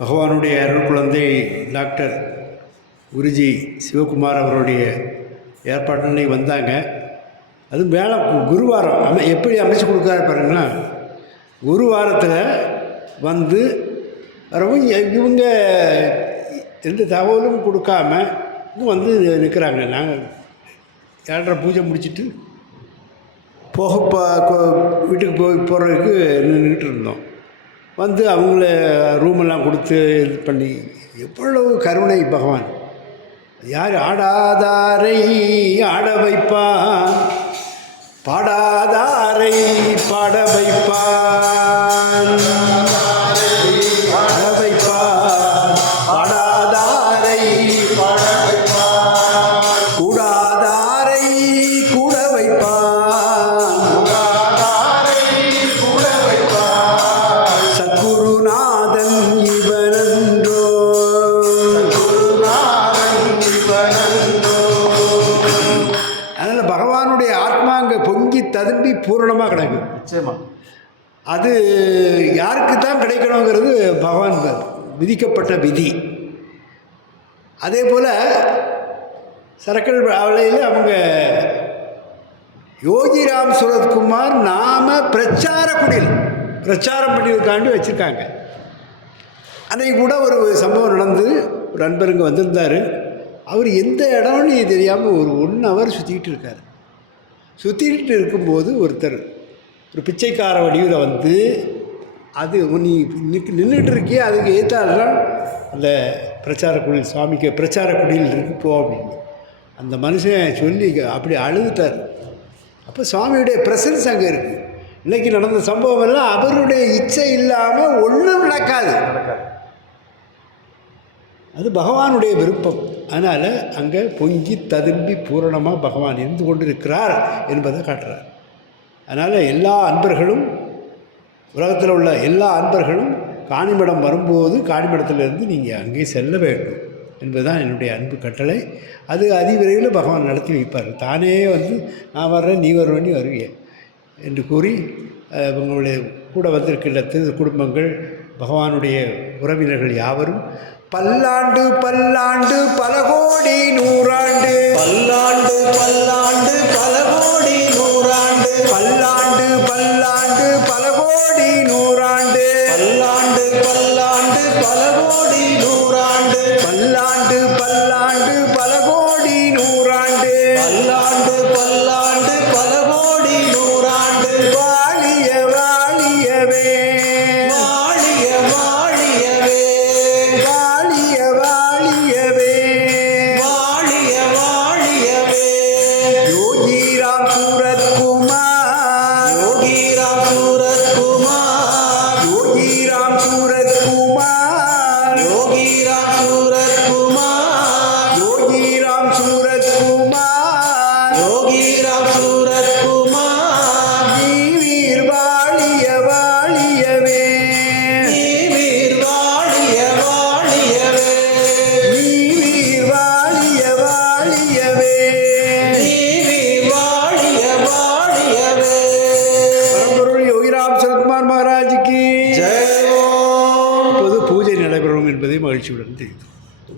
பகவானுடைய அருள் குழந்தை டாக்டர் குருஜி சிவகுமார் அவருடைய ஏற்பாட்டுன்னு வந்தாங்க. அது மேலே குருவாரம் அமை எப்படி அமைச்சு கொடுக்குறாரு பாருங்களா? குருவாரத்தில் வந்து வரவும் இவங்க எந்த தகவலும் கொடுக்காம வந்து நிற்கிறாங்க நாங்கள் ஏழரை பூஜை முடிச்சுட்டு போக கோ- வீட்டுக்கு போய் போகிறதுக்கு நின்றுட்டு இருந்தோம். வந்து அவங்கள ரூமெல்லாம் கொடுத்து இது பண்ணி எவ்வளவு கருணை பகவான். யார் ஆடாதாரை ஆட வைப்பான்? பாடாதாரை பாட வைப்பான். பூரணமாக கிடக்கும். நிச்சயமா. அது யாருக்கு தான் கிடைக்கணுங்கிறது பகவான் விதிக்கப்பட்ட விதி. அதே போல் சரக்கல் அவளையில் அவங்க யோகிராம் சுரத்குமார் நாம பிரச்சார குடில் பிரச்சாரம் பண்ணியிருக்காண்டி வச்சுருக்காங்க. அன்னைக்கு கூட ஒரு சம்பவம் நடந்து ஒரு நண்பர் இங்கே வந்திருந்தார். அவர் எந்த இடம்னு தெரியாமல் ஒரு ஒன் ஹவர் சுற்றிக்கிட்டு இருக்கார். சுற்றிக்கிட்டு இருக்கும்போது ஒருத்தர் ஒரு பிச்சைக்கார வடிவில் வந்து அது நீ நிற்கு நின்றுட்டு இருக்கியே அதுக்கு ஏற்றாலாம் அந்த பிரச்சார குடில் சுவாமிக்கு பிரச்சார குடியில் இருக்கு போ அப்படின்னு. அந்த மனுஷன் சொல்லி அப்படி அழுதுட்டார். அப்போ சுவாமியுடைய பிரசன்ஸ் அங்கே இருக்குது இன்னைக்கு நடந்த சம்பவம் எல்லாம் அவருடைய இச்சை இல்லாமல் ஒன்றும் நடக்காது. அது பகவானுடைய விருப்பம். அதனால் அங்கே பொங்கி ததும்பி பூரணமாக பகவான் இருந்து கொண்டிருக்கிறார் என்பதை காட்டுறார். அதனால் எல்லா அன்பர்களும் உலகத்தில் உள்ள எல்லா அன்பர்களும் காணிமடம் வரும்போது காணிமடத்திலிருந்து நீங்கள் அங்கே செல்ல வேண்டும் என்பதுதான் என்னுடைய அன்பு கட்டளை. அது அதிவிரைவில் பகவான் நடத்தி வைப்பார். தானே வந்து நான் வர்றேன் நீ வருவேன் நீ வருவிய என்று கூறி உங்களுடைய கூட வந்திருக்கின்ற திரு குடும்பங்கள் பகவானுடைய உறவினர்கள் யாவரும் பல்லாண்டு பல்லாண்டு பல கோடி நூறாண்டு. பல்லாண்டு பல்லாண்டு பல கோடி நூறாண்டு. பல்லாண்டு பல்லாண்டு பல கோடி நூறாண்டு. பல்லாண்டு பல்லாண்டு பல கோடி நூறாண்டு. பல்லாண்டு பல்லாண்டு பல கோடி நூறாண்டு. பல்லாண்டு பல்லாண்டு சூரத்குமார் யோகிராம் சூரத்குமார்